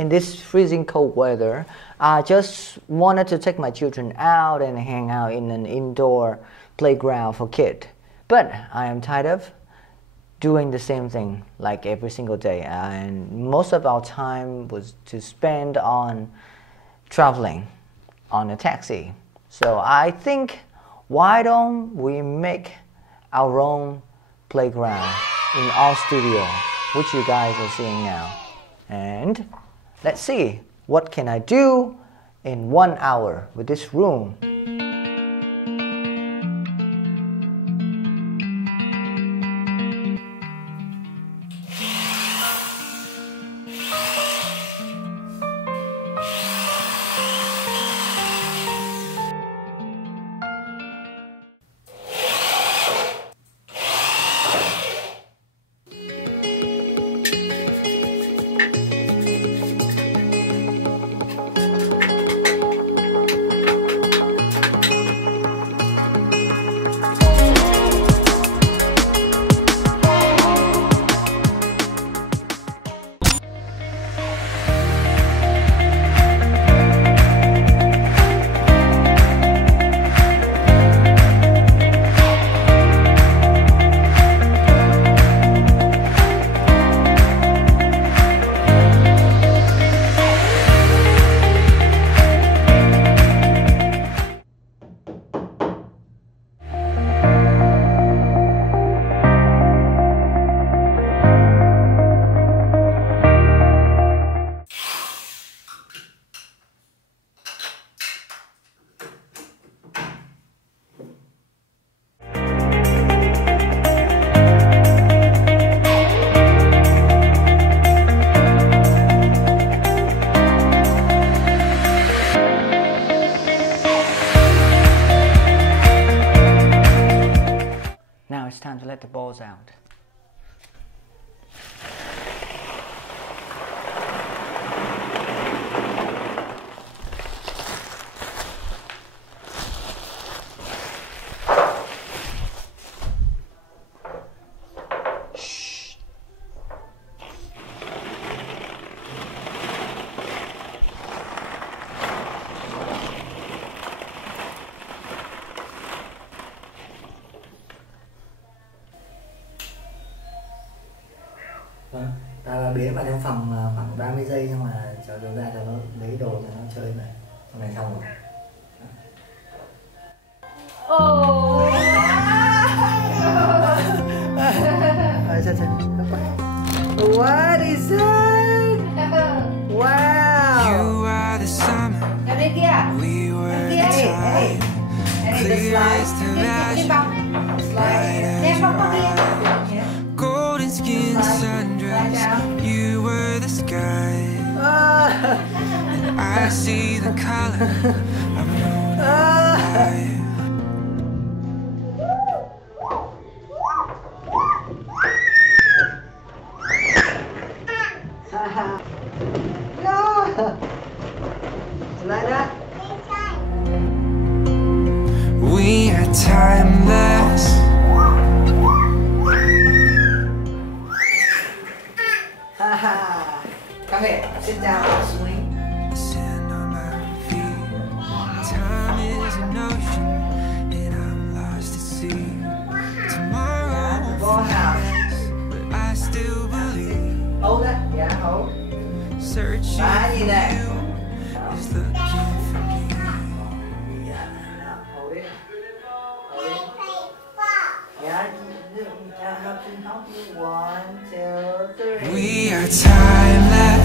in this freezing cold weather, I just wanted to take my children out and hang out in an indoor playground for kids. But I am tired of doing the same thing like every single day, and most of our time was to spend on traveling on a taxi. So I think, why don't we make our own playground in our studio, which you guys are seeing now. And let's see, what can I do in 1 hour with this room? Now it's time to let the balls out. Shh. Vâng, ta biến vào trong phòng khoảng 30 giây xong là cháu ra cho nó lấy đồ cho nó chơi này. Xong này xong rồi. Oh. What is that? Wow. You are the summer. Đây kia. We were the Hey, hey. time. Đây là slide. Cái bóng. Slide. Ném bóng vào kia. Golden skin sundress. You were the sky. And I see the color of moon alive. No. Like that. We are timeless. Come here, sit down, swing. The sand on my feet. Time is an ocean, and I'm lost at sea. Tomorrow Go house. but I still believe. Hold it, yeah, hold. Searching Bye, for Nina. you is looking for me. Yeah, now hold it. Hold it. Yeah, help you. 1, 2, 3. We are timeless.